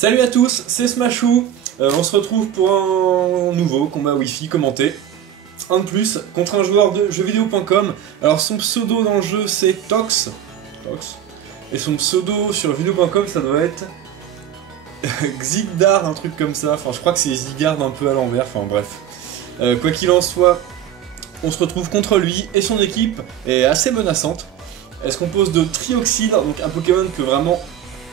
Salut à tous, c'est Smashou. On se retrouve pour un nouveau combat Wi-Fi commenté. Un de plus, contre un joueur de jeuxvideo.com. Alors son pseudo dans le jeu c'est Tox. Et son pseudo sur vidéo.com ça doit être Xigdar, un truc comme ça. Enfin je crois que c'est Zigard un peu à l'envers, enfin bref. Quoi qu'il en soit, on se retrouve contre lui et son équipe est assez menaçante. Elle se compose de Trioxide, donc un Pokémon que vraiment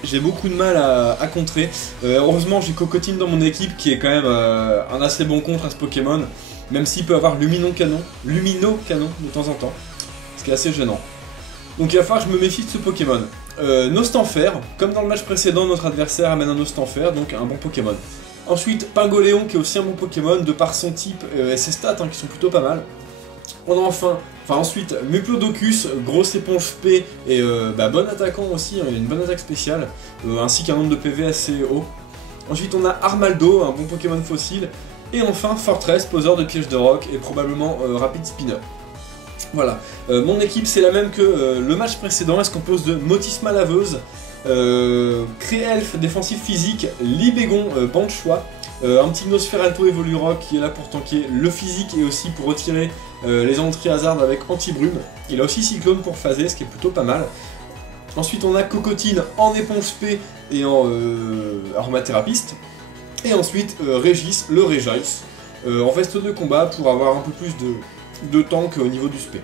j'ai beaucoup de mal à contrer. Heureusement j'ai Cocotine dans mon équipe qui est quand même un assez bon contre à ce Pokémon, même s'il peut avoir Lumino Canon de temps en temps, ce qui est assez gênant. Donc il va falloir que je me méfie de ce Pokémon. Nostanfer, comme dans le match précédent, notre adversaire amène un Nostanfer, donc un bon Pokémon. Ensuite Pingoléon qui est aussi un bon Pokémon de par son type et ses stats qui sont plutôt pas mal. On a ensuite Muplodocus, grosse éponge P et bon attaquant aussi, il a une bonne attaque spéciale, ainsi qu'un nombre de PV assez haut. Ensuite on a Armaldo, un bon Pokémon fossile, et enfin Fortress, poseur de pièges de roc et probablement Rapid Spinner. Voilà, mon équipe c'est la même que le match précédent, elle se compose de Motisma Laveuse, Créelf défensif physique, Libégon Banchois, un petit Nosferalto Evolurock qui est là pour tanker le physique et aussi pour retirer les entrées hasard avec anti-brume. Il a aussi Cyclone pour phaser, ce qui est plutôt pas mal. Ensuite on a Cocotine en éponge P et en aromathérapiste. Et ensuite Régis, le Régis, en veste de combat pour avoir un peu plus de tank au niveau du spé.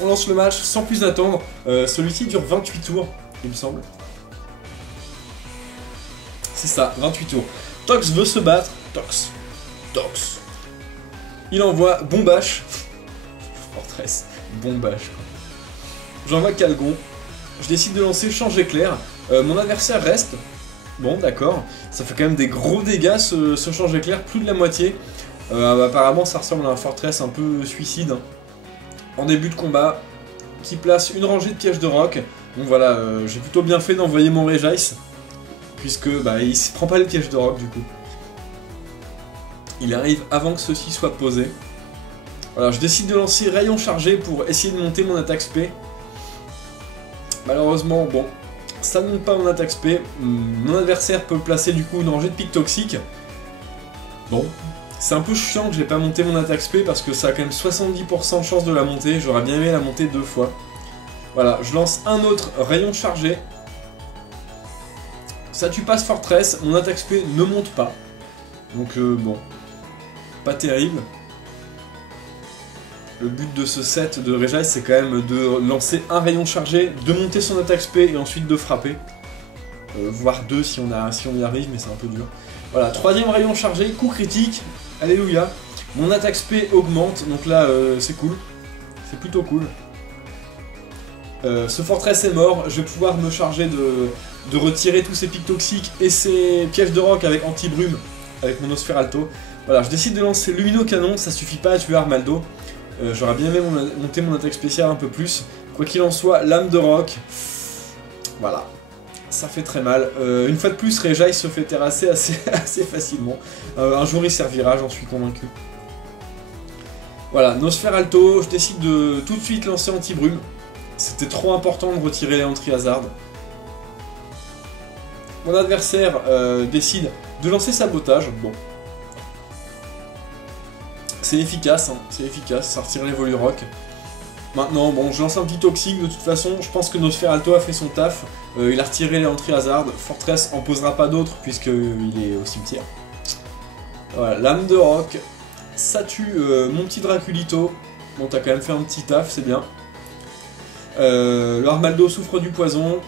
On lance le match sans plus attendre, celui-ci dure 28 tours, il me semble. C'est ça, 28 tours. Tox veut se battre, Tox. Il envoie Bombache. Fortress, Bombache. J'envoie Calgon. Je décide de lancer Change Éclair. Mon adversaire reste. Bon, d'accord. Ça fait quand même des gros dégâts ce Change Éclair, plus de la moitié. Apparemment, ça ressemble à un Fortress un peu suicide. En début de combat, qui place une rangée de pièges de roc. Donc voilà, j'ai plutôt bien fait d'envoyer mon Régis. Puisque il se prend pas les pièges de roc du coup. Il arrive avant que ceci soit posé. Voilà, je décide de lancer Rayon Chargé pour essayer de monter mon attaque spé. Malheureusement, bon, ça ne monte pas mon attaque spé. Mon adversaire peut placer du coup une rangée de pics toxiques. Bon, c'est un peu chiant que j'ai pas monté mon attaque spé parce que ça a quand même 70% de chance de la monter. J'aurais bien aimé la monter 2 fois. Voilà, je lance un autre Rayon Chargé. Ça tue pas ce Fortress, mon attaque spé ne monte pas. Donc bon, pas terrible. Le but de ce set de Régis c'est quand même de lancer un rayon chargé, de monter son attaque spé et ensuite de frapper. Voire 2 si on y arrive, mais c'est un peu dur. Voilà, troisième rayon chargé, coup critique, alléluia. Mon attaque spé augmente, donc là c'est cool. C'est plutôt cool. Ce Fortress est mort, je vais pouvoir me charger de retirer tous ces pics toxiques et ces pièges de roc avec anti-brume, avec mon Nosferalto. Voilà, je décide de lancer Lumino Canon, ça suffit pas à tuer Armaldo. J'aurais bien aimé monter mon attaque spéciale un peu plus. Quoi qu'il en soit, lame de roc, voilà, ça fait très mal. Une fois de plus, Régis se fait terrasser assez facilement. Un jour il servira, j'en suis convaincu. Voilà, Nosferalto, je décide de tout de suite lancer anti-brume. C'était trop important de retirer les entrées hasard. Mon adversaire décide de lancer Sabotage. Bon. C'est efficace, ça retire les Volurock. Maintenant, bon, je lance un petit toxique, de toute façon, je pense que Nosferalto a fait son taf. Il a retiré les entrées hasard. Fortress en posera pas d'autres, puisqu'il est au cimetière. Voilà, lame de roc. Ça tue mon petit Draculito. Bon, t'as quand même fait un petit taf, c'est bien. Le Armaldo souffre du poison,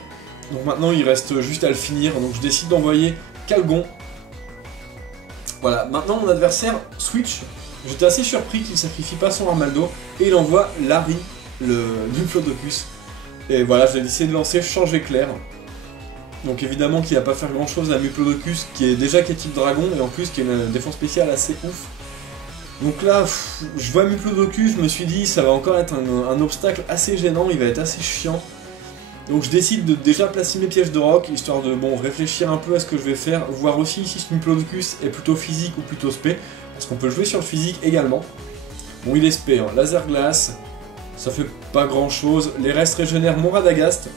donc maintenant il reste juste à le finir, donc je décide d'envoyer Calgon. Voilà, maintenant mon adversaire switch, j'étais assez surpris qu'il ne sacrifie pas son Armaldo, et il envoie Larry, le Muplodocus. Et voilà, j'ai décidé de lancer Change Éclair. Donc évidemment qu'il va pas faire grand chose à Muplodocus, qui est type dragon, et en plus qui a une défense spéciale assez ouf. Donc là, je vois Muplodocus, je me suis dit ça va encore être un obstacle assez gênant, il va être assez chiant. Donc je décide de déjà placer mes pièges de roc, histoire de réfléchir un peu à ce que je vais faire, voir aussi si ce Muplodocus est plutôt physique ou plutôt spé, parce qu'on peut jouer sur le physique également. Bon, il est spé, hein. Laser glace, ça fait pas grand chose, les restes régénèrent mon Radagast.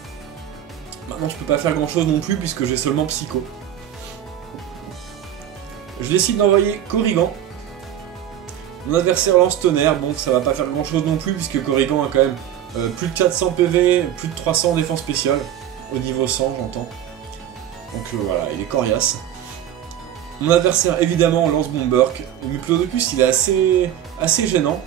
Maintenant je peux pas faire grand chose non plus puisque j'ai seulement Psycho. Je décide d'envoyer Korrigan. Mon adversaire lance tonnerre, bon ça va pas faire grand chose non plus puisque Korrigan a quand même plus de 400 PV, plus de 300 défense spéciale, au niveau 100 j'entends. Donc voilà, il est coriace. Mon adversaire évidemment lance Bomberk, le Diplodocus il est assez gênant.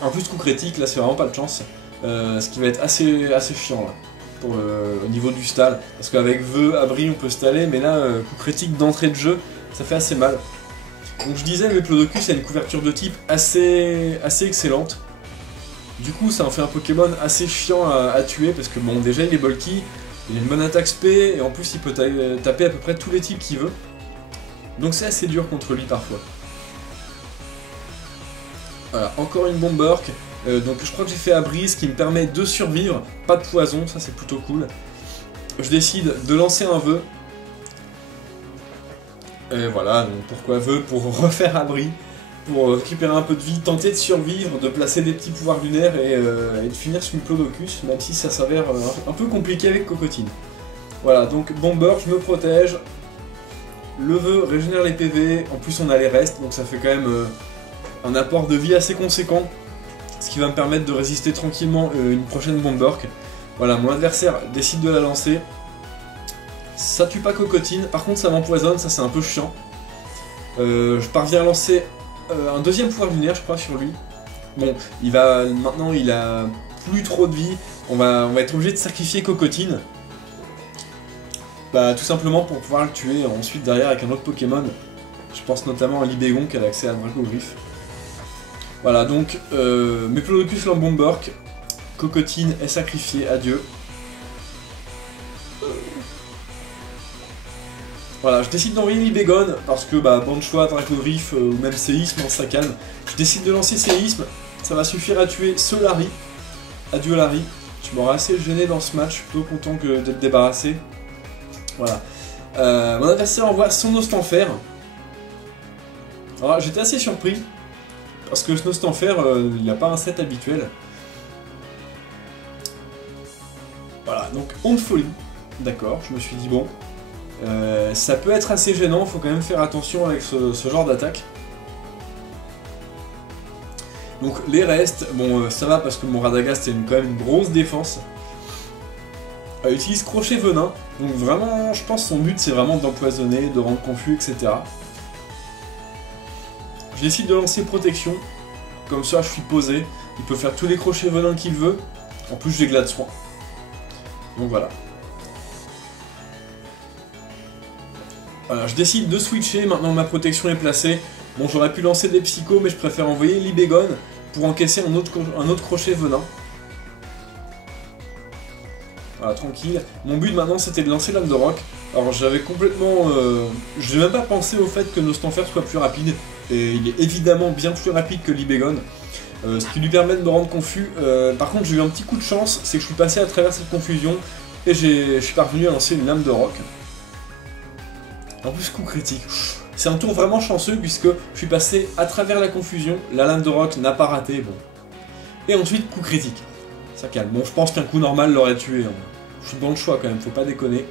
En plus coup critique, là c'est vraiment pas de chance, ce qui va être assez chiant là, pour au niveau du stall. Parce qu'avec Vœu, Abri on peut staller, mais là coup critique d'entrée de jeu, ça fait assez mal. Donc je disais, le Diplodocus a une couverture de type assez excellente. Du coup, ça en fait un Pokémon assez chiant à tuer, parce que bon, déjà il est bulky, il a une bonne attaque spé, et en plus il peut taper à peu près tous les types qu'il veut. Donc c'est assez dur contre lui parfois. Voilà, encore une Bomberk. Donc je crois que j'ai fait Abri, ce qui me permet de survivre, pas de poison, ça c'est plutôt cool. Je décide de lancer un Vœu. Et voilà, donc pourquoi Vœu? Pour refaire Abri, pour récupérer un peu de vie, tenter de survivre, de placer des petits pouvoirs lunaires et de finir sur Diplodocus, même si ça s'avère un peu compliqué avec Cocotine. Voilà, donc Bomber, je me protège. Le Vœu régénère les PV, en plus on a les restes, donc ça fait quand même un apport de vie assez conséquent, ce qui va me permettre de résister tranquillement une prochaine Bomberk. Voilà, mon adversaire décide de la lancer. Ça tue pas Cocotine, par contre ça m'empoisonne, ça c'est un peu chiant. Je parviens à lancer un deuxième pouvoir lunaire je crois sur lui. Bon, maintenant il a plus trop de vie, on va être obligé de sacrifier Cocotine. Bah tout simplement pour pouvoir le tuer ensuite derrière avec un autre Pokémon. Je pense notamment à Libégon qui a accès à Dracogriffe. Voilà donc Diplodocus Bomberk, Cocotine est sacrifié, adieu. Voilà, je décide d'envoyer Libégon parce que bon choix, Dracogriffe ou même Séisme, ça calme. Je décide de lancer Séisme, ça va suffire à tuer ce Larry. Adieu Larry. Je m'aurais assez gêné dans ce match, plutôt content que d'être débarrassé. Voilà. Mon adversaire envoie son Nostanfer. Alors j'étais assez surpris parce que ce Nostanfer, il n'a pas un set habituel. Voilà, donc Onde Folie. D'accord, je me suis dit bon. Ça peut être assez gênant, faut quand même faire attention avec ce genre d'attaque. Donc les restes, bon ça va parce que mon Radagast a quand même une grosse défense. Il utilise Crochet Venin, donc vraiment je pense que son but c'est vraiment d'empoisonner, de rendre confus, etc. Je décide de lancer Protection, comme ça je suis posé, il peut faire tous les crochets venins qu'il veut, en plus j'ai Glade Soin. Donc voilà. Voilà, je décide de switcher, maintenant ma protection est placée. Bon, j'aurais pu lancer des psychos, mais je préfère envoyer Libégon pour encaisser un autre crochet venin. Voilà, tranquille. Mon but maintenant c'était de lancer Lame de Roc. Alors j'avais complètement... je n'ai même pas pensé au fait que Nostanfer soit plus rapide. Et il est évidemment bien plus rapide que Libégon. Ce qui lui permet de me rendre confus. Par contre j'ai eu un petit coup de chance, c'est que je suis passé à travers cette confusion. Et je suis parvenu à lancer une Lame de Roc. En plus coup critique. C'est un tour vraiment chanceux puisque je suis passé à travers la confusion, la Lame de Roc n'a pas raté, bon. Et ensuite coup critique. Ça calme. Bon, je pense qu'un coup normal l'aurait tué. Hein. Je suis dans le choix quand même, faut pas déconner.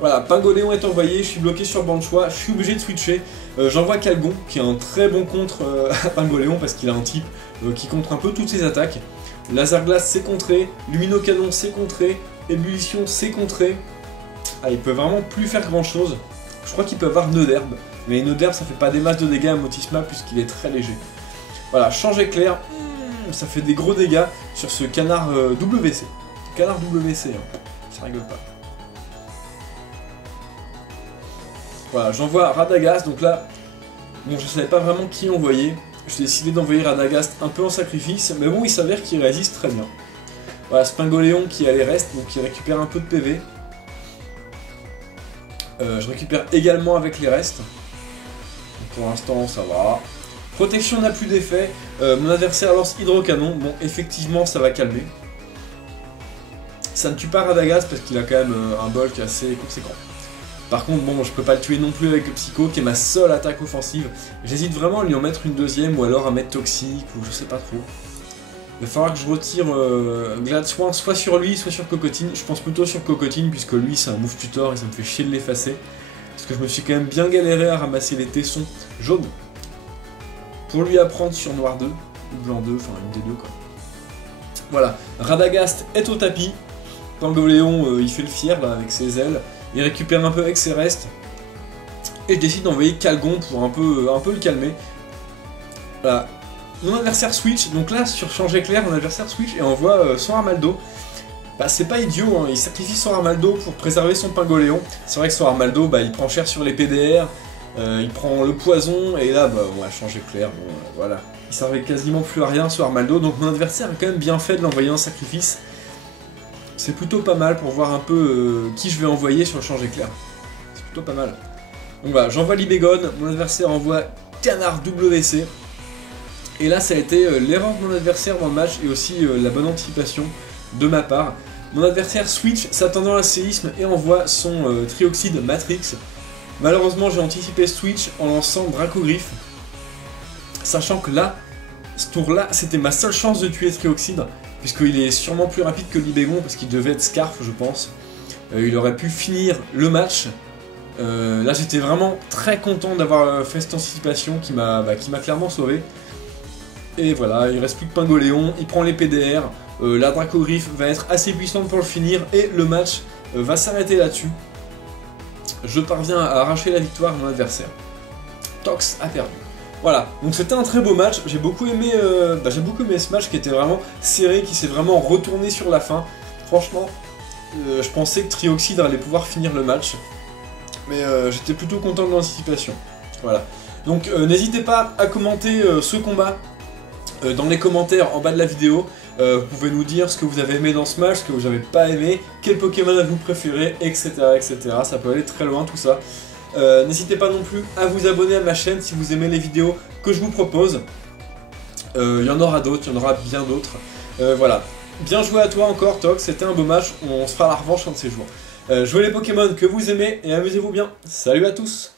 Voilà, Pingoléon est envoyé, je suis bloqué sur le banc de choix, je suis obligé de switcher. J'envoie Calgon, qui est un très bon contre à Pingoléon parce qu'il a un type qui contre un peu toutes ses attaques. Laser Glace c'est contré, Lumino Canon c'est contré, Ébullition c'est contré. Ah, il peut vraiment plus faire grand chose. Je crois qu'il peut avoir Nœud d'herbe, mais Nœud d'herbe ça fait pas des masses de dégâts à Motisma puisqu'il est très léger. Voilà, change éclair, ça fait des gros dégâts sur ce canard WC. Canard WC, hein. Ça rigole pas. Voilà, j'envoie Radagast, donc là, bon, je savais pas vraiment qui envoyer. J'ai décidé d'envoyer Radagast un peu en sacrifice, mais bon, il s'avère qu'il résiste très bien. Voilà, Spingoléon qui a les restes, donc il récupère un peu de PV. Je récupère également avec les restes. Donc pour l'instant, ça va. Protection n'a plus d'effet. Mon adversaire lance Hydrocanon. Bon, effectivement, ça va calmer. Ça ne tue pas Radagast parce qu'il a quand même un bulk assez conséquent. Par contre, bon, je peux pas le tuer non plus avec le Psycho, qui est ma seule attaque offensive. J'hésite vraiment à lui en mettre une deuxième, ou alors à mettre Toxique, ou je sais pas trop. Il va falloir que je retire Glade Soin soit sur lui, soit sur Cocotine. Je pense plutôt sur Cocotine, puisque lui c'est un move tutor et ça me fait chier de l'effacer. Parce parce que je me suis quand même bien galéré à ramasser les tessons jaunes, pour lui apprendre sur noir 2, ou blanc 2, enfin une des deux quoi. Voilà, Radagast est au tapis, Pangolion il fait le fier là avec ses ailes, il récupère un peu avec ses restes, et je décide d'envoyer Calgon pour un peu le calmer. Voilà. Mon adversaire switch, donc là sur champ éclair, mon adversaire switch et envoie son Armaldo. Bah c'est pas idiot, hein. Il sacrifie son Armaldo pour préserver son Pingoléon. C'est vrai que son Armaldo, bah, il prend cher sur les PDR, il prend le poison, et là, bah, on va changer clair, bon, voilà. Il servait quasiment plus à rien, ce Armaldo, donc mon adversaire a quand même bien fait de l'envoyer en sacrifice. C'est plutôt pas mal pour voir un peu qui je vais envoyer sur le change éclair. C'est plutôt pas mal. Donc voilà, j'envoie Libégone, mon adversaire envoie Canard WC. Et là, ça a été l'erreur de mon adversaire dans le match, et aussi la bonne anticipation de ma part. Mon adversaire switch, s'attendant à séisme, et envoie son Trioxide Matrix. Malheureusement, j'ai anticipé switch en lançant Dracogriffe, sachant que là, ce tour-là, c'était ma seule chance de tuer Trioxide, puisqu'il est sûrement plus rapide que Libégon, parce qu'il devait être Scarf, je pense. Il aurait pu finir le match. Là, j'étais vraiment très content d'avoir fait cette anticipation qui m'a clairement sauvé. Et voilà, il reste plus que Pingoléon, il prend les PDR, la Dracogriffe va être assez puissante pour le finir, et le match va s'arrêter là-dessus. Je parviens à arracher la victoire à mon adversaire. Tox a perdu. Voilà, donc c'était un très beau match, j'ai beaucoup aimé ce match qui était vraiment serré, qui s'est vraiment retourné sur la fin. Franchement, je pensais que Trioxide allait pouvoir finir le match, mais j'étais plutôt content de l'anticipation. Voilà, donc n'hésitez pas à commenter ce combat dans les commentaires en bas de la vidéo. Vous pouvez nous dire ce que vous avez aimé dans ce match, ce que vous n'avez pas aimé, quel Pokémon vous préférez, etc., etc. Ça peut aller très loin tout ça. N'hésitez pas non plus à vous abonner à ma chaîne si vous aimez les vidéos que je vous propose. Il y en aura d'autres, il y en aura bien d'autres. Voilà. Bien joué à toi encore Tox, c'était un beau match, on se fera la revanche un de ces jours. Jouez les Pokémon que vous aimez et amusez-vous bien. Salut à tous!